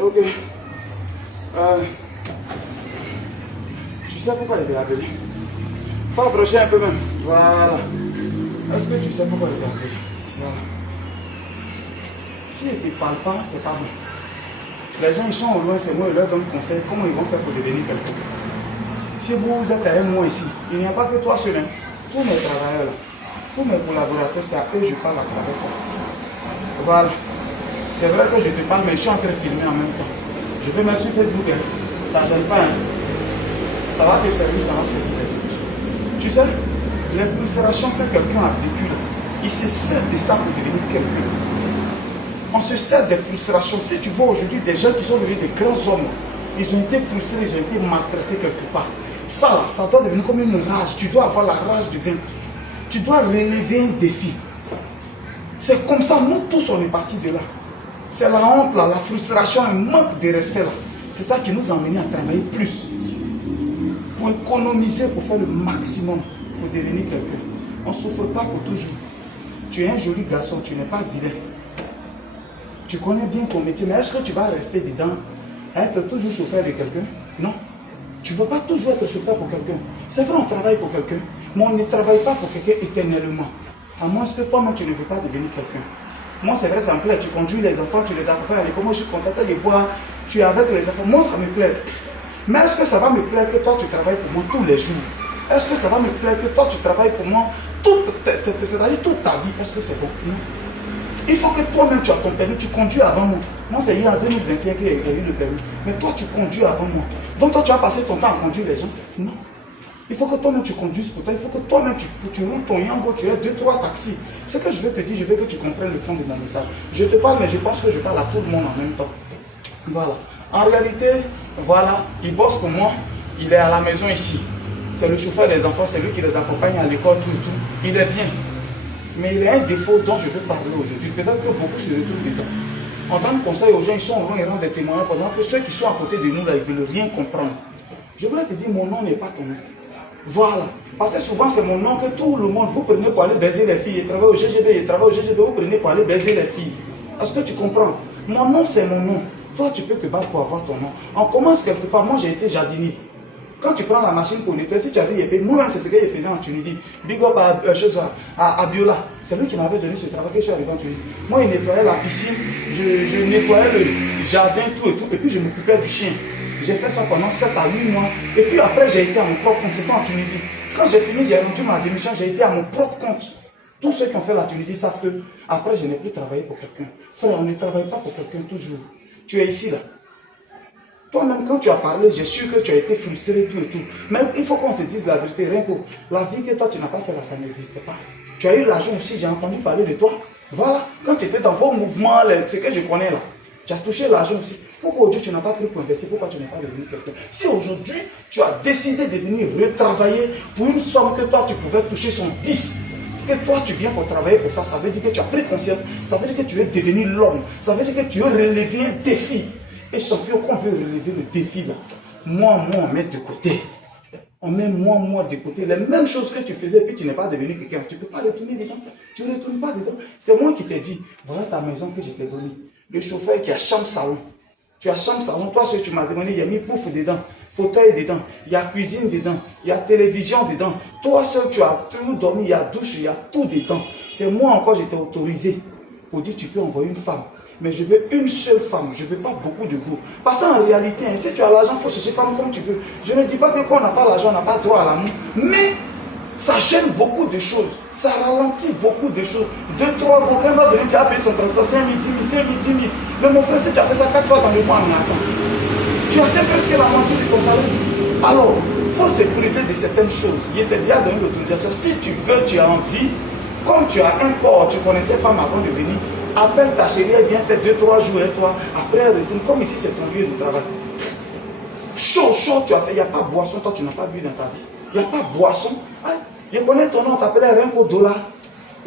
Ok. Tu sais pourquoi il était appelé? Faut approcher un peu même. Voilà. Est-ce que tu sais pourquoi il était appelé? Voilà. S'il ne te parle pas, c'est pas bon. Les gens ils sont au loin, c'est moi, ils leur donnent conseil comment ils vont faire pour devenir quelqu'un. Si vous êtes avec moi ici, il n'y a pas que toi seul. Hein. Tous mes travailleurs, tous mes collaborateurs, c'est à eux que je parle à travers toi. Voilà. C'est vrai que je te parle, mais je suis en train de filmer en même temps. Je vais mettre sur Facebook. Hein. Ça ne gêne pas. Hein. Ça va te servir, ça va servir les autres. Tu sais, les frustrations que quelqu'un a vécues, il se sert de ça pour devenir quelqu'un. On se sert des frustrations. Si tu vois aujourd'hui des gens qui sont devenus des grands hommes, ils ont été frustrés, ils ont été maltraités quelque part. Ça, ça doit devenir comme une rage. Tu dois avoir la rage du vaincre. Tu dois relever un défi. C'est comme ça, nous tous on est partis de là. C'est la honte là, la frustration, un manque de respect là. C'est ça qui nous a amenés à travailler plus. Pour économiser, pour faire le maximum, pour devenir quelqu'un. On ne souffre pas pour toujours. Tu es un joli garçon, tu n'es pas vilain. Tu connais bien ton métier, mais est-ce que tu vas rester dedans, être toujours chauffeur de quelqu'un? Non. Tu ne veux pas toujours être chauffeur pour quelqu'un. C'est vrai, on travaille pour quelqu'un, mais on ne travaille pas pour quelqu'un éternellement. À moins que toi-même, tu ne veux pas devenir quelqu'un. Moi, c'est vrai, ça me plaît. Tu conduis les enfants, tu les accompagnes à l'école. Moi, je suis content de les voir. Tu es avec les enfants. Moi, ça me plaît. Mais est-ce que ça va me plaire que toi, tu travailles pour moi tous les jours? Est-ce que ça va me plaire que toi, tu travailles pour moi c'est-à-dire toute ta vie? Est-ce que c'est bon? Non. Il faut que toi-même tu as ton permis, tu conduis avant moi. Moi, c'est hier en 2021 que j'ai eu le permis. Mais toi, tu conduis avant moi. Donc, toi, tu as passé ton temps à conduire les gens? Non. Il faut que toi-même tu conduises pour toi. Il faut que toi-même tu roules ton yango, tu aies 2-3 taxis. Ce que je vais te dire, je veux que tu comprennes le fond de mon message. Je te parle, mais je pense que je parle à tout le monde en même temps. Voilà. En réalité, voilà, il bosse pour moi. Il est à la maison ici. C'est le chauffeur des enfants, c'est lui qui les accompagne à l'école, tout. Il est bien. Mais il y a un défaut dont je veux parler aujourd'hui. Peut-être que beaucoup se retrouvent dedans. On donne conseil aux gens, ils sont loin, ils rendent des témoignages, pendant que ceux qui sont à côté de nous, là, ils ne veulent rien comprendre. Je voulais te dire, mon nom n'est pas ton nom. Voilà. Parce que souvent, c'est mon nom que tout le monde, vous prenez pour aller baiser les filles. Il travaille au GGB, il travaille au GGB, vous prenez pour aller baiser les filles. Est-ce que tu comprends? Mon nom, c'est mon nom. Toi, tu peux te battre pour avoir ton nom. On commence quelque part. Moi, j'ai été jardinier. Quand tu prends la machine pour nettoyer, si tu avais Yépé, moi-même, c'est ce que je faisais en Tunisie. Big up à Biola. C'est lui qui m'avait donné ce travail que je suis arrivé en Tunisie. Moi, il nettoyait la piscine, je nettoyais le jardin, tout et tout. Et puis, je m'occupais du chien. J'ai fait ça pendant 7 à 8 mois. Et puis après, j'ai été à mon propre compte. C'était en Tunisie. Quand j'ai fini, j'ai rendu ma démission, j'ai été à mon propre compte. Tous ceux qui ont fait la Tunisie savent que après, je n'ai plus travaillé pour quelqu'un. Frère, on ne travaille pas pour quelqu'un toujours. Tu es ici, là. Toi-même, quand tu as parlé, j'ai su que tu as été frustré, tout et tout. Mais il faut qu'on se dise la vérité. Rien que la vie que toi, tu n'as pas fait là, ça n'existe pas. Tu as eu l'argent aussi, j'ai entendu parler de toi. Voilà. Quand tu étais dans vos mouvements, ce que je connais là, tu as touché l'argent aussi. Pourquoi aujourd'hui tu n'as pas pris pour investir? Pourquoi tu n'es pas devenu quelqu'un? Si aujourd'hui tu as décidé de venir retravailler pour une somme que toi tu pouvais toucher son 10, que toi tu viens pour travailler pour ça, ça veut dire que tu as pris conscience, ça veut dire que tu es devenu l'homme, ça veut dire que tu as relevé un défi. Et champion, quand on veut relever le défi là, moi, on met de côté. On met moi de côté. Les mêmes choses que tu faisais et puis tu n'es pas devenu quelqu'un. Tu ne peux pas retourner dedans. Tu ne retournes pas dedans. C'est moi qui t'ai dit, voilà ta maison que je t'ai donnée. Le chauffeur qui a chambre salon. Tu as chambre salon, toi ce que tu m'as demandé, il y a mis pouf dedans, fauteuil dedans, il y a cuisine dedans, il y a télévision dedans. Toi seul tu as tout dormi, il y a douche, il y a tout dedans. C'est moi encore, j'étais autorisé pour dire tu peux envoyer une femme. Mais je veux une seule femme, je ne veux pas beaucoup de goût. Parce qu'en réalité, si tu as l'argent, il faut chercher femme comme tu veux. Je ne dis pas que quand on n'a pas l'argent, on n'a pas droit à l'amour. Mais ça gêne beaucoup de choses. Ça ralentit beaucoup de choses. 2-3 mois, quand on va venir, tu as payé son transport, 5 000, 10 000, 5 000, 10 000. Mais mon frère, si tu as fait ça 4 fois dans le mois, on a attendu. Tu atteins presque la moitié de ton salaire. Alors, il faut se priver de certaines choses. Il te dit à donner l'autorisation. Si tu veux, tu as envie, comme tu as un corps, tu connaissais femme avant de venir, appelle ta chérie, elle vient faire 2-3 jours et toi, après elle retourne. Comme ici, c'est ton lieu de travail. Chaud, tu as fait, il n'y a pas boisson, toi tu n'as pas bu dans ta vie. Il n'y a pas boisson. Je connais ton nom, on t'appelait Renko Dollar.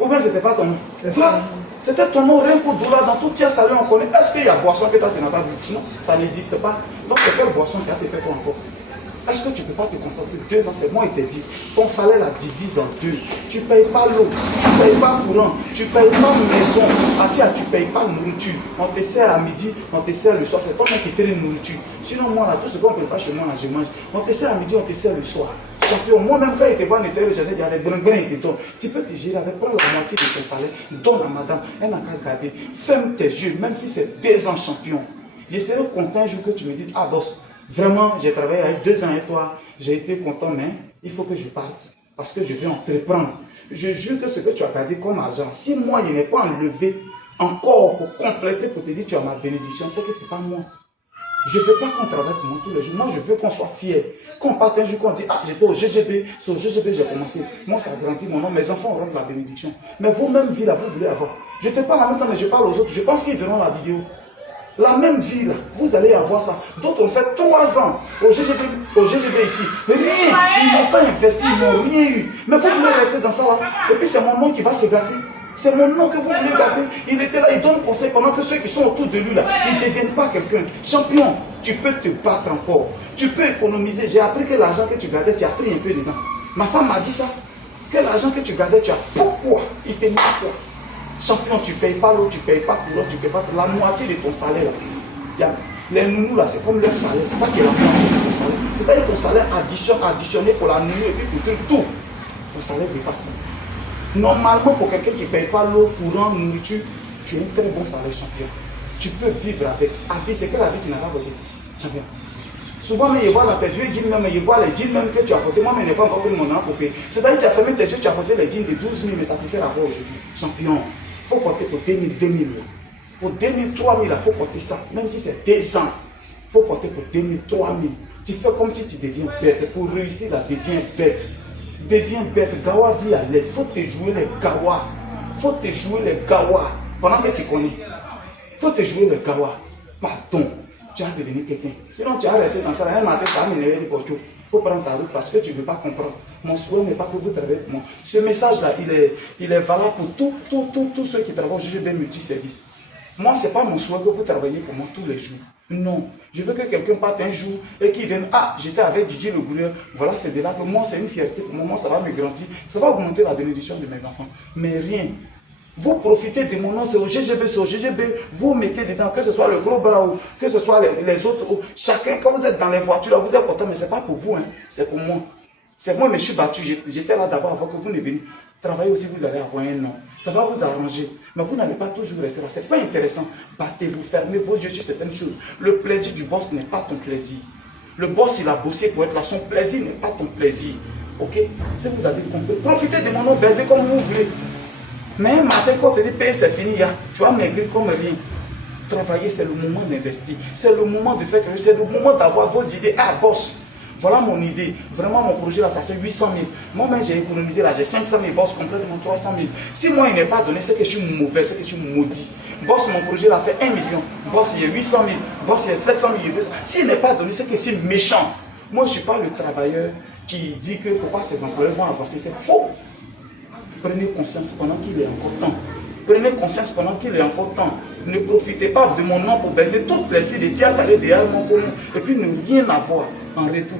Ou bien c'était pas ton nom. C'était ton nom, Renko Dollar. Dans tout tiers salé, on connaît. Est-ce qu'il y a boisson que toi tu n'as pas bu? Non, ça n'existe pas. Donc c'est quelle boisson qui a été fait toi encore? Est-ce que tu ne peux pas te concentrer 2 ans? C'est moi qui t'ai dit. Ton salaire la divise en 2. Tu ne payes pas l'eau, tu ne payes pas courant, tu ne payes pas maison. Atia, tu ne payes pas nourriture. On te sert à midi, on te sert le soir. C'est toi qui te donne nourriture. Sinon, moi, là, tout ce qu'on ne paye pas chez moi, là, je mange. On te sert à midi, on te sert le soir. Champion, moi-même, quand il te voit nettoyer le jardin, il y a des bringbins et des tons. Tu peux te gérer avec, prends la moitié de ton salaire, donne à madame, elle n'a qu'à garder. Ferme tes yeux, même si c'est 2 ans champion. Je serai content un jour que tu me dises, ah boss, vraiment, j'ai travaillé avec 2 ans et toi, j'ai été content, mais il faut que je parte. Parce que je vais entreprendre. Je jure que ce que tu as gardé comme argent, si moi, je n'ai pas enlevé encore pour compléter, pour te dire, tu as ma bénédiction, c'est que ce n'est pas moi. Je ne veux pas qu'on travaille pour moi tous les jours. Moi, je veux qu'on soit fier. Qu'on parte un jour, qu'on dit, ah, j'étais au GGB. Sur le GGB, j'ai commencé. Moi, ça a grandi mon nom. Mes enfants auront la bénédiction. Mais vous-même, vie là, vous voulez avoir. Je ne te parle en même temps, mais je parle aux autres. Je pense qu'ils verront la vidéo. La même vie là, vous allez avoir ça. D'autres ont fait 3 ans au GGB ici. Rien. Ils n'ont pas investi, ils n'ont rien eu. Mais vous voulez rester dans ça là. Et puis, c'est mon nom qui va se gâter. C'est mon nom que vous voulez garder. Il était là, il donne conseil pendant que ceux qui sont autour de lui là, ils ne deviennent pas quelqu'un. Champion, tu peux te battre encore. Tu peux économiser. J'ai appris que l'argent que tu gardais, tu as pris un peu dedans. Ma femme m'a dit ça. Que l'argent que tu gardais, tu as. Pourquoi? Il te met quoi? Champion, tu ne payes pas l'eau, tu ne payes pas courant, tu ne payes pas la moitié de ton salaire là. Les nounous là, c'est comme leur salaire. C'est ça qui est la moitié de ton salaire. C'est-à-dire ton salaire additionné pour la nounou et puis pour tout. Ton salaire dépasse. Normalement, pour quelqu'un qui ne paye pas l'eau, courant, nourriture, tu as un très bon salaire, champion. Tu peux vivre avec. Habit, c'est quel habit tu n'as pas voté, champion? Souvent, mais il voit dans tes vieux jeans, même, il voit les jeans même que tu as porté. Moi, mais je n'ai pas encore pris mon nom pour payer. C'est-à-dire que tu as fermé tes yeux, tu as porté les jeans de 12 000, mais ça te sert à quoi aujourd'hui? Champion, il faut porter pour 2000, 2000. Pour 2000, 3000, il faut porter ça. Même si c'est 2 ans, il faut porter pour 2000, 3000. Tu fais comme si tu deviens bête. Pour réussir, là, deviens bête. Deviens bête. Gawa vit à l'aise. Il faut te jouer les gawa. Il faut te jouer les gawa. Pendant que tu connais. Il faut te jouer les gawa. Pardon. Tu vas devenir quelqu'un. Sinon, tu vas rester dans ça. Un matin, ça va m'énerver du porto. Il faut prendre ta route parce que tu ne veux pas comprendre. Mon souhait n'est pas que vous travaillez pour moi. Ce message-là, il est valable pour tous ceux qui travaillent au GGB multiservice. Moi, ce n'est pas mon souhait que vous travaillez pour moi tous les jours. Non. Je veux que quelqu'un parte un jour et qu'il vienne. Ah, j'étais avec Didier Le Gourrieur. Voilà, c'est de là que moi, c'est une fierté pour moi. Moi, ça va me grandir. Ça va augmenter la bénédiction de mes enfants. Mais rien. Vous profitez de mon nom, c'est au GGB, c'est au GGB. Vous mettez dedans, que ce soit le gros bras ou que ce soit les autres. Chacun, quand vous êtes dans les voitures, là, vous êtes content, mais ce n'est pas pour vous. Hein. C'est pour moi. C'est moi, mais je suis battu. J'étais là d'abord avant que vous ne veniez. Travailler aussi, vous allez avoir un nom. Ça va vous arranger. Mais vous n'allez pas toujours rester là. Ce n'est pas intéressant. Battez-vous, fermez vos yeux sur certaines choses. Le plaisir du boss n'est pas ton plaisir. Le boss, il a bossé pour être là. Son plaisir n'est pas ton plaisir. Ok? Si vous avez compris, profitez de mon nom, baisez comme vous voulez. Mais un matin, quand on te dit payer, c'est fini. Tu vas maigrir comme rien. Travailler, c'est le moment d'investir. C'est le moment de faire quelque chose. C'est le moment d'avoir vos idées. Ah, boss! Voilà mon idée. Vraiment, mon projet là, ça fait 800 000. Moi-même, j'ai économisé là, j'ai 500 000. Boss, complètement 300 000. Si moi, il n'est pas donné, c'est que je suis mauvais, c'est que je suis maudit. Boss, mon projet là, fait 1 million. Boss, il y a 800 000. Boss, il y a 700 000. S'il n'est pas donné, c'est que je suis méchant. Moi, je ne suis pas le travailleur qui dit qu'il ne faut pas ses employés vont avancer. C'est faux. Prenez conscience pendant qu'il est encore temps. Prenez conscience pendant qu'il est encore temps. Ne profitez pas de mon nom pour baiser toutes les filles de Tia Salé derrière mon nom et puis ne rien avoir en retour.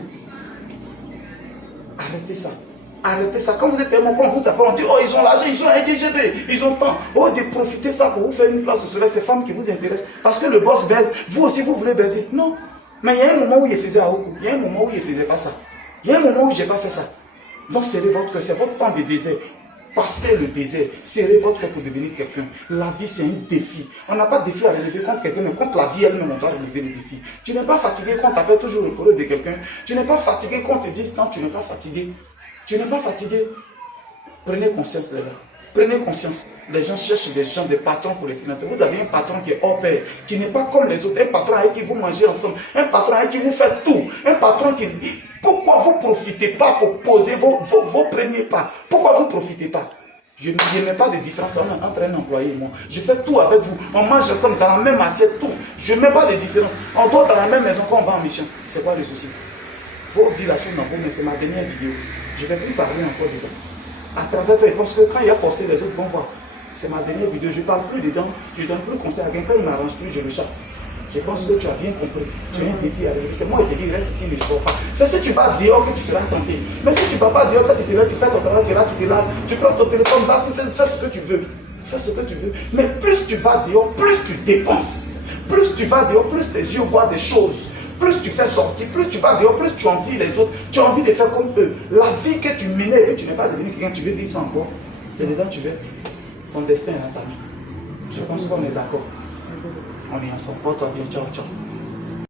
Arrêtez ça. Arrêtez ça. Quand vous êtes tellement con, vous appelez, on dit, oh, ils ont l'argent, ils ont un DGB, ils ont tant. Oh, de profiter ça pour vous faire une place au soleil, c'est femmes qui vous intéressent. Parce que le boss baise, vous aussi vous voulez baiser. Non. Mais il y a un moment où il faisait à Oku. Il y a un moment où il ne faisait pas ça. Il y a un moment où je n'ai pas fait ça. Donc, serrez votre cœur. C'est votre temps de désert. Passez le désert. Serrez votre cœur pour devenir quelqu'un. La vie, c'est un défi. On n'a pas de défi à relever contre quelqu'un, mais contre la vie elle-même, on doit relever le défi. Tu n'es pas fatigué quand on t'appelle toujours le problème de quelqu'un. Tu n'es pas fatigué quand on te dit non, tu n'es pas fatigué. Tu n'es pas fatigué. Prenez conscience, les gars. Prenez conscience. Les gens cherchent des gens, des patrons pour les financer. Vous avez un patron qui est hors pair, qui n'est pas comme les autres. Un patron avec qui vous mangez ensemble. Un patron avec qui vous faites tout. Un patron qui... Pourquoi vous ne profitez pas pour poser vos premiers pas? Pourquoi vous ne profitez pas? Je ne mets pas de différence entre un employé et moi. Je fais tout avec vous. On mange ensemble dans la même assiette, tout. Je ne mets pas de différence. On dort dans la même maison quand on va en mission. C'est quoi le souci? Vos vies là sont dans vous, mais c'est ma dernière vidéo. Je ne vais plus parler encore dedans. À travers toi, parce que quand il y a posté, les autres vont voir. C'est ma dernière vidéo. Je ne parle plus dedans. Je ne donne plus conseil à quelqu'un. Quand il ne m'arrange plus, je le chasse. Je pense que tu as bien compris. Tu as un défi à relever. C'est moi qui te dis, reste ici, ne sors pas. C'est si tu vas dehors que tu seras tenté. Mais si tu ne vas pas dehors, quand tu te lèves, tu fais ton travail, tu es là, tu te laves, tu prends ton téléphone, vas-y, fais ce que tu veux. Fais ce que tu veux. Mais plus tu vas dehors, plus tu dépenses. Plus tu vas dehors, plus tes yeux voient des choses. Plus tu fais sortir, plus tu vas dehors, plus tu envies les autres. Tu as envie de faire comme eux. La vie que tu menais, et tu n'es pas devenu quelqu'un, tu veux vivre ça encore. C'est dedans que tu veux être. Ton destin est dans ta main. Je pense qu'on est d'accord. On est ensemble. Porte-toi bien. Ciao, ciao.